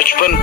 55,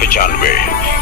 95,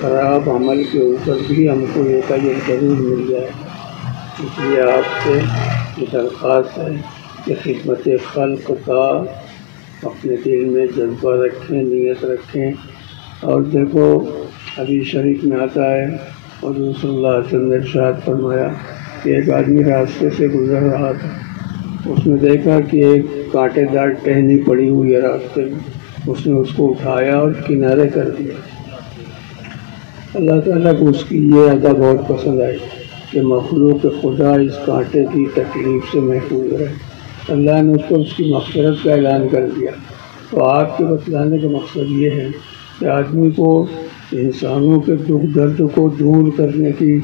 خراب عمل کے اوپر بھی ہم کو ایک اجر ضرور مل جائے. اس لیے آپ سے یہ درخواست ہے کہ خدمت خلق کا اپنے دل میں جذبہ رکھیں، نیت رکھیں. اور دیکھو ابھی شریف میں آتا ہے اور صلی اللہ علیہ وسلم نے ارشاد فرمایا کہ ایک آدمی راستے سے گزر رہا تھا، اس نے دیکھا کہ ایک کانٹے دار ٹہنی پڑی ہوئی ہے راستے میں، اس نے اس کو اٹھایا اور کنارے کر دیا. اللہ تعالیٰ کو اس کی یہ ادا بہت پسند آئی کہ مخلوق خدا اس کانٹے کی تکلیف سے محفوظ رہے. اللہ نے اس کو اس کی مغفرت کا اعلان کر دیا. تو آپ کے بتلانے کا مقصد یہ ہے کہ آدمی کو انسانوں کے دکھ درد کو دور کرنے کی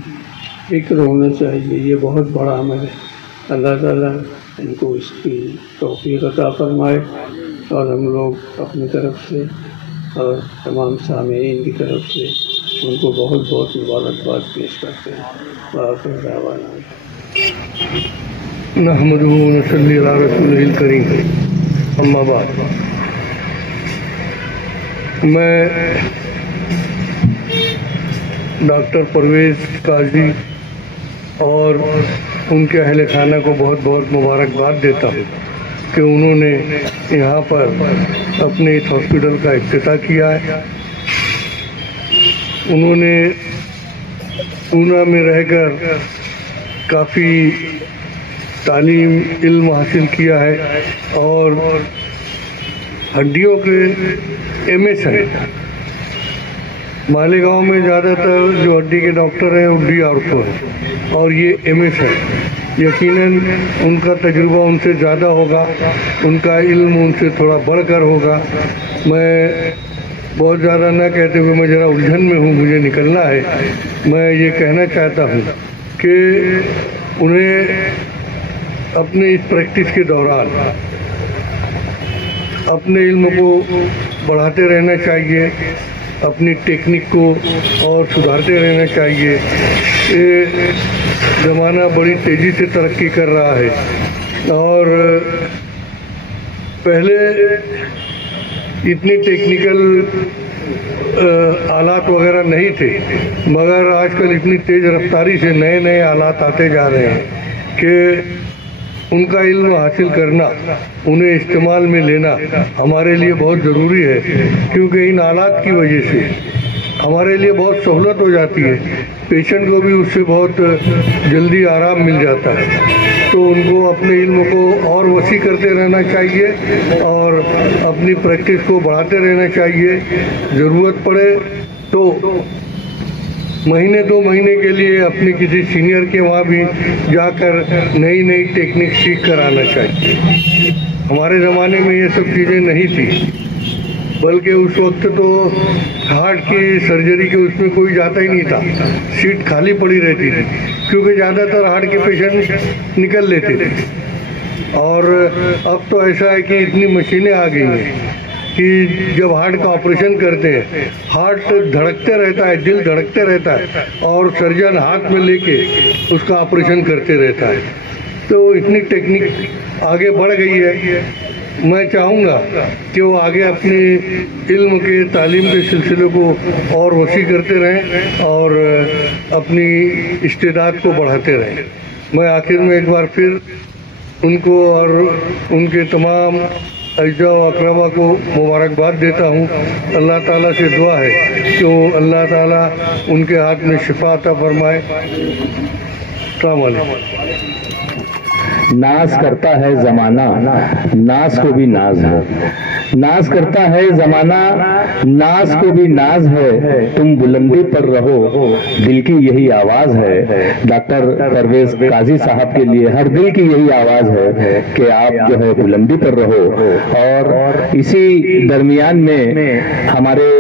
فکر ہونا چاہیے. یہ بہت بڑا عمل ہے. اللہ تعالیٰ ان کو اس کی توفیق عطا فرمائے اور ہم لوگ اپنی طرف سے اور تمام سامعین کی طرف سے ان کو بہت بہت مبارکباد پیش کرتے ہیں. وآخر دعوانا نحمدہ ونصلی علی رسولہ الکریم. اما بعد، میں ڈاکٹر پرویز قاضی اور ان کے اہل خانہ کو بہت بہت مبارکباد دیتا ہوں کہ انہوں نے یہاں پر اپنے اس ہاسپٹل کا افتتاح کیا ہے. انہوں نے پونا میں رہ کر کافی تعلیم علم حاصل کیا ہے اور ہڈیوں کے ایم ایس ہیں. مالیگاؤں میں زیادہ تر جو ہڈی کے ڈاکٹر ہیں وہ ڈی آرتھو ہیں اور یہ ایم ایس ہے. یقیناً ان کا تجربہ ان سے زیادہ ہوگا، ان کا علم ان سے تھوڑا بڑھ کر ہوگا. میں بہت زیادہ نہ کہتے ہوئے میں ذرا الجھن میں ہوں، مجھے نکلنا ہے. میں یہ کہنا چاہتا ہوں کہ انہیں اپنے اس پریکٹس کے دوران اپنے علم کو بڑھاتے رہنا چاہیے، اپنی ٹیکنیک کو اور سدھارتے رہنا چاہیے. یہ زمانہ بڑی تیزی سے ترقی کر رہا ہے اور پہلے اتنی ٹیکنیکل آلات وغیرہ نہیں تھے، مگر آج کل اتنی تیز رفتاری سے نئے نئے آلات آتے جا رہے ہیں کہ ان کا علم حاصل کرنا، انہیں استعمال میں لینا ہمارے لیے بہت ضروری ہے. کیونکہ ان آلات کی وجہ سے ہمارے لیے بہت سہولت ہو جاتی ہے، پیشنٹ کو بھی اس سے بہت جلدی آرام مل جاتا ہے. تو ان کو اپنے علم کو اور وسیع کرتے رہنا چاہیے اور اپنی پریکٹس کو بڑھاتے رہنا چاہیے. ضرورت پڑے تو مہینے 2 مہینے کے لیے اپنے کسی سینئر کے وہاں بھی جا کر نئی نئی ٹیکنیک سیکھ کر آنا چاہیے. ہمارے زمانے میں یہ سب چیزیں نہیں تھی، بلکہ اس وقت تو ہارٹ کی سرجری کے اس میں کوئی جاتا ہی نہیں تھا، سیٹ خالی پڑی رہتی تھی کیونکہ زیادہ تر ہارٹ کے پیشنٹ نکل لیتے تھے. اور اب تو ایسا ہے کہ اتنی مشینیں آ گئی ہیں کہ جب ہارٹ کا آپریشن کرتے ہیں ہارٹ دھڑکتے رہتا ہے، دل دھڑکتے رہتا ہے اور سرجن ہاتھ میں لے کے اس کا آپریشن کرتے رہتا ہے. تو اتنی ٹیکنیک آگے بڑھ گئی ہے. میں چاہوں گا کہ وہ آگے اپنے علم کے تعلیم کے سلسلے کو اور وسیع کرتے رہیں اور اپنی استعداد کو بڑھاتے رہیں. میں آخر میں ایک بار پھر ان کو اور ان کے تمام اجزاء و اقربا کو مبارکباد دیتا ہوں. اللہ تعالیٰ سے دعا ہے کہ وہ اللہ تعالیٰ ان کے ہاتھ میں شفا عطا فرمائے. السلام علیکم. ناز کرتا ہے زمانہ، ناز کو بھی ناز ہے. ناز کرتا ہے زمانہ، ناز کو بھی ناز ہے. تم بلندی پر رہو، دل کی یہی آواز ہے. ڈاکٹر پرویز قاضی صاحب کے لیے ہر دل کی یہی آواز ہے کہ آپ جو ہے بلندی پر رہو. اور اسی درمیان میں ہمارے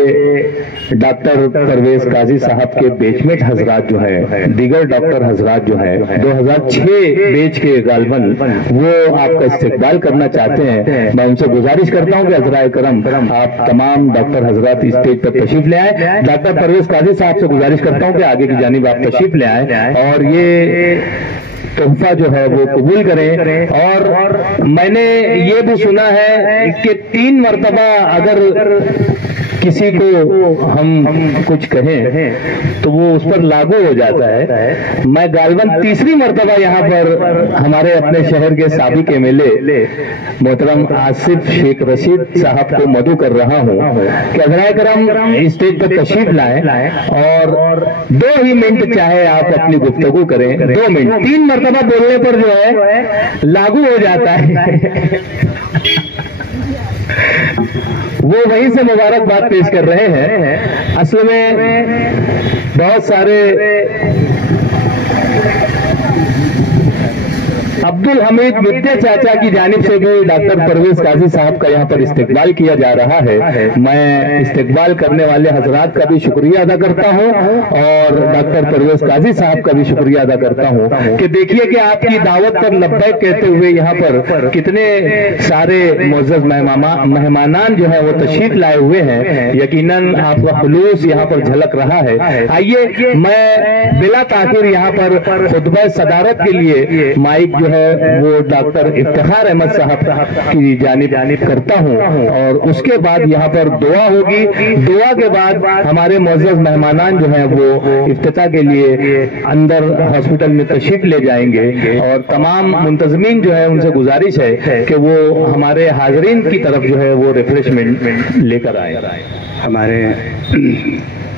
ڈاکٹر پرویز قاضی صاحب کے بیچمیٹ حضرات جو ہیں، دیگر ڈاکٹر حضرات جو ہیں 2006 بیچ کے غالباً وہ آپ کا استقبال کرنا چاہتے ہیں. میں ان سے گزارش کرتا ہوں کہ حضرائے کرم آپ تمام ڈاکٹر حضرات اسٹیج پر تشریف لے آئیں. ڈاکٹر پرویز قاضی صاحب سے گزارش کرتا ہوں کہ آگے کی جانب آپ تشریف لے آئیں اور یہ تحفہ جو ہے وہ قبول کریں. اور میں نے یہ بھی سنا ہے کہ 3 مرتبہ اگر کسی کو ہم کچھ کہیں تو وہ اس پر لاگو ہو جاتا ہے. میں غالباً تیسری مرتبہ یہاں پر ہمارے اپنے شہر کے سابق MLA محترم آصف شیخ رشید صاحب کو مدعو کر رہا ہوں کہ حضرائے کرام اسٹیج پر تشریف لائیں اور 2 ہی منٹ چاہے آپ اپنی گفتگو کریں. 2 منٹ 3 مرتبہ بولنے پر جو ہے لاگو ہو جاتا ہے. وہ وہیں سے مبارکباد پیش کر رہے ہیں. اصل میں بہت سارے عبد الحمید مدے چاچا کی جانب سے بھی ڈاکٹر پرویز قاضی صاحب کا یہاں پر استقبال کیا جا رہا ہے. میں استقبال کرنے والے حضرات کا بھی شکریہ ادا کرتا ہوں اور ڈاکٹر پرویز قاضی صاحب کا بھی شکریہ ادا کرتا ہوں کہ دیکھیے کہ آپ کی دعوت پر لبیک کہتے ہوئے یہاں پر کتنے سارے معزز مہمانان جو ہیں وہ تشریف لائے ہوئے ہیں. یقیناً آپ کا خلوص یہاں پر جھلک رہا ہے. آئیے میں بلا تاخیر یہاں پر خطبہ صدارت کے لیے مائک جو ہے وہ ڈاکٹر افتخار احمد صاحب کی جانب کرتا ہوں اور اس کے بعد یہاں پر دعا ہوگی. دعا کے بعد ہمارے معزز مہمانان جو ہیں وہ افتتاح کے لیے اندر ہاسپٹل میں تشریف لے جائیں گے اور تمام منتظمین جو ہے ان سے گزارش ہے کہ وہ ہمارے حاضرین کی طرف جو ہے وہ ریفریشمنٹ لے کر آئیں. ہمارے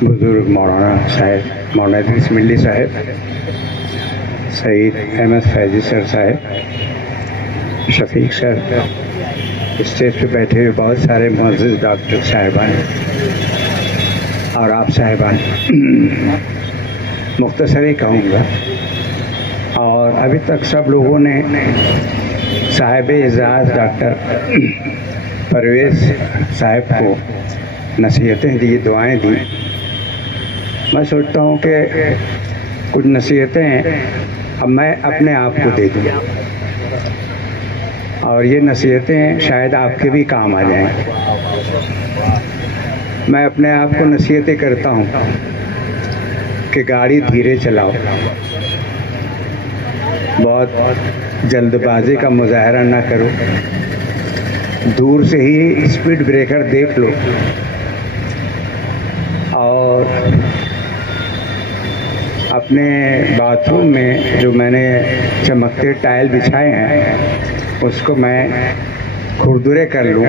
بزرگ مولانا صاحب مولانا ادریس ملی صاحب، سعید احمد فیضی سر صاحب، شفیق سر، اسٹیج پہ بیٹھے ہوئے بہت سارے معزز ڈاکٹر صاحبان اور آپ صاحبان، مختصر ہی کہوں گا. اور ابھی تک سب لوگوں نے صاحب اعزاز ڈاکٹر پرویز صاحب کو نصیحتیں دی، دعائیں دی. میں سوچتا ہوں کہ کچھ نصیحتیں اب میں اپنے آپ کو دے دوں اور یہ نصیحتیں شاید آپ کے بھی کام آ جائیں. میں اپنے آپ کو نصیحتیں کرتا ہوں کہ گاڑی دھیرے چلاؤ، بہت جلد بازی کا مظاہرہ نہ کرو، دور سے ہی اسپیڈ بریکر دیکھ لو اور اپنے باتھ روم میں جو میں نے چمکتے ٹائل بچھائے ہیں اس کو میں کھردرے کر لوں،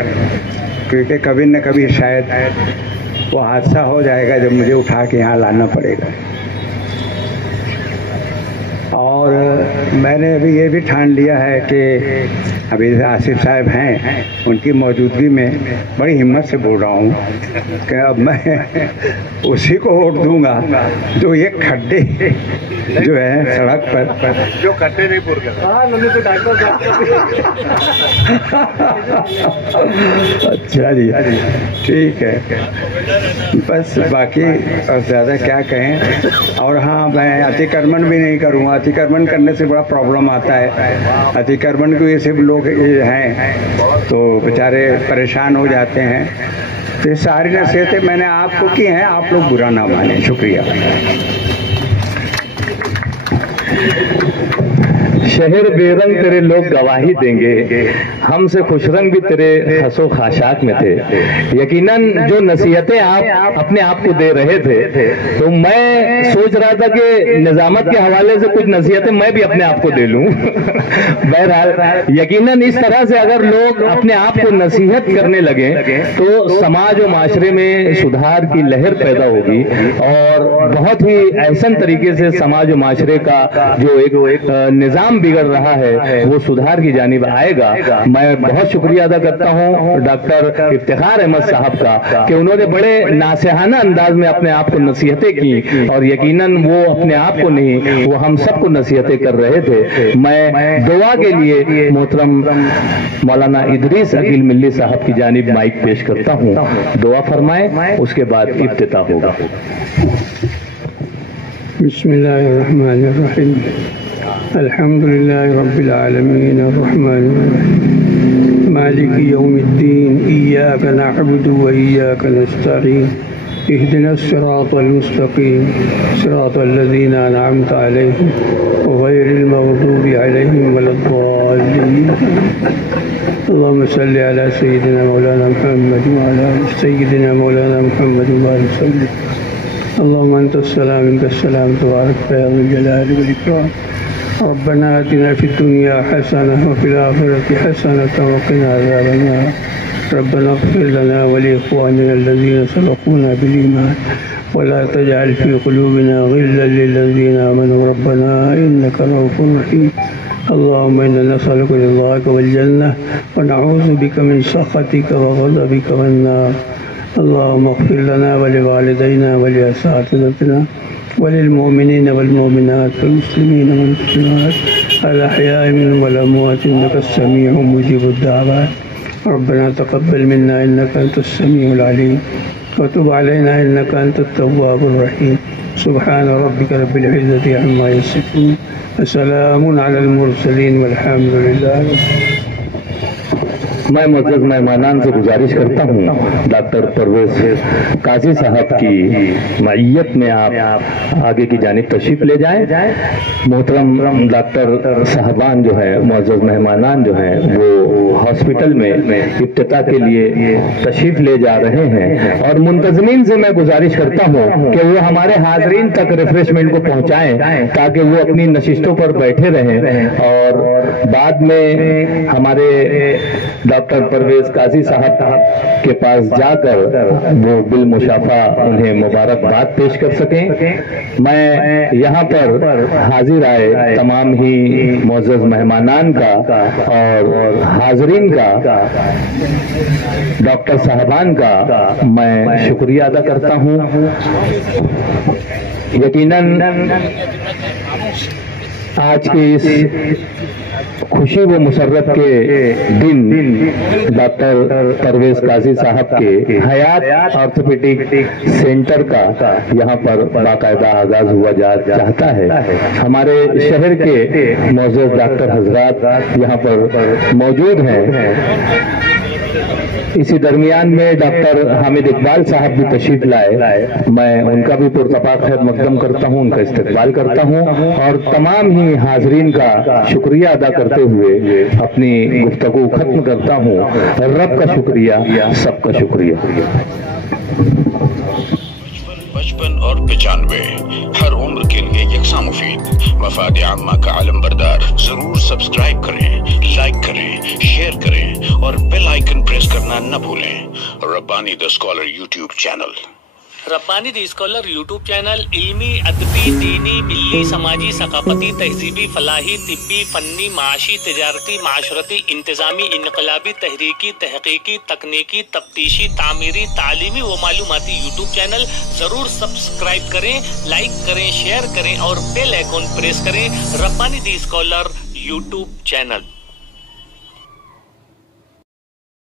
کیونکہ کبھی نہ کبھی شاید وہ حادثہ ہو جائے گا جب مجھے اٹھا کے یہاں لانا پڑے گا. اور میں نے ابھی یہ بھی ٹھان لیا ہے کہ ابھی آصف صاحب ہیں، ان کی موجودگی میں بڑی ہمت سے بول رہا ہوں کہ اب میں اسی کو ووٹ دوں گا جو یہ کھڈے جو ہے سڑک پر جو کھڈے نہیں پور کر. اچھا جی، ٹھیک ہے، بس باقی اور زیادہ کیا کہیں. اور ہاں، میں اتی کرمن بھی نہیں کروں گا. اتی کرمن کرنے سے بڑا پرابلم آتا ہے. اتی کرمن کو یہ سب لوگ ہیں تو بیچارے پریشان ہو جاتے ہیں. تو یہ ساری نصیحتیں میں نے آپ کو کی ہیں، آپ لوگ برا نہ مانیں. شکریہ. شہر بے رنگ تیرے لوگ گواہی دیں گے، ہم سے خوش رنگ بھی تیرے خس و خاشاک میں تھے. یقیناً جو نصیحتیں آپ اپنے آپ کو دے رہے تھے تو میں سوچ رہا تھا کہ نظامت کے حوالے سے کچھ نصیحتیں میں بھی اپنے آپ کو دے لوں. بہرحال یقیناً اس طرح سے اگر لوگ اپنے آپ کو نصیحت کرنے لگیں تو سماج و معاشرے میں سدھار کی لہر پیدا ہوگی اور بہت ہی احسن طریقے سے سماج و معاشرے کا جو ایک نظام بگڑ رہا ہے وہ سدھار کی جانب آئے گا. میں بہت شکریہ ادا کرتا ہوں ڈاکٹر افتخار احمد صاحب کا کہ انہوں نے بڑے ناصحانہ انداز میں اپنے آپ کو نصیحتیں کی اور یقیناً وہ اپنے آپ کو نہیں، وہ ہم سب کو نصیحتیں کر رہے تھے. میں دعا کے لیے محترم مولانا ادریس عقیل ملی صاحب کی جانب مائک پیش کرتا ہوں. دعا فرمائیں، اس کے بعد افتتاح ہوگا. بسم اللہ الرحمن الرحیم. الحمد للہ رب العالمین الرحمن الرحیم مالک یوم الدین. ایاک نعبد و ایاک نستعین. اهدنا الصراط المستقیم صراط الذین انعمت علیہم غیر المغضوب علیہم ولا الضالین. اللهم اللهم صل على سيدنا مولانا محمد وعلى سيدنا مولانا محمد وبارك وسلم. اللهم أنت السلام منك السلام تبارك يا ذو الجلال والإكرام. ربنا آتنا في الدنيا حسنة وفي الآخرة حسنة وقنا عذاب النار. ربنا اغفر لنا ولإخواننا الذين سبقونا بالإيمان ولا تجعل في قلوبنا غلا للذين آمنوا ربنا إنك رؤوف رحيم. اللهم إنا نسألك رضاك والجنة ونعوذ بك من سخطك وغضبك والنار. اللهم اغفر لنا ولوالدينا ولأساتذتنا وللمؤمنين والمؤمنات والمسلمين والمسلمات الأحياء منهم والأموات إنك السميع مجيب الدعوات. ربنا تقبل منا إنك أنت السميع العليم وتب علينا إنك أنت التواب الرحيم. سبحان ربك رب العزة عما يصفون وسلام على المرسلين والحمد لله. میں معزز مہمانان سے گزارش کرتا ہوں ڈاکٹر پرویز قاضی صاحب کی معیت میں آپ آگے کی جانب تشریف لے جائیں. محترم ڈاکٹر صاحبان جو ہے معزز مہمانان جو ہیں وہ ہاسپٹل میں افتتاح کے لیے تشریف لے جا رہے ہیں اور منتظمین سے میں گزارش کرتا ہوں کہ وہ ہمارے حاضرین تک ریفریشمنٹ کو پہنچائیں تاکہ وہ اپنی نشستوں پر بیٹھے رہیں اور بعد میں ہمارے ڈاکٹر پرویز قاضی صاحب کے پاس جا کر وہ بالمشافہ انہیں مبارکباد پیش کر سکیں. میں یہاں پر حاضر آئے تمام ہی معزز مہمانان کا اور حاضرین کا ڈاکٹر صاحبان کا میں شکریہ ادا کرتا ہوں. یقیناً آج کی اس خوشی و مسرت کے دن ڈاکٹر پرویز قاضی صاحب کے حیات آرتھوپیڈک سینٹر کا یہاں پر باقاعدہ آغاز ہوا چاہتا ہے. ہمارے شہر کے معزز ڈاکٹر حضرات یہاں پر موجود ہیں. اسی درمیان میں ڈاکٹر حامد اقبال صاحب بھی تشریف لائے. میں ان کا بھی پرتپاک خیر مقدم کرتا ہوں, ان کا استقبال کرتا ہوں اور تمام ہی حاضرین کا شکریہ ادا کرتے ہوئے اپنی گفتگو ختم کرتا ہوں. رب کا شکریہ, سب کا شکریہ. 55 اور 95 ہر عمر کے لیے یکساں مفید. مفاد عامہ کا علم بردار. ضرور سبسکرائب کریں, لائک کریں, شیئر کریں اور بیل آئیکن پریس کرنا نہ بھولیں. Rabbani the scholar YouTube channel. Rabbani the scholar YouTube channel علمی, ادبی, دینی, ملی, سماجی, ثقافتی, تہذیبی, فلاحی, طبی, فنی, معاشی, تجارتی, معاشرتی, انتظامی, انقلابی, تحریکی, تحقیقی, تکنیکی, تفتیشی, تعمیری, تعلیمی و معلوماتی یوٹیوب چینل. ضرور سبسکرائب کریں, لائک کریں, شیئر کریں اور بیل آئیکن پریس کریں. ربانی دی اسکالر یوٹیوب چینل.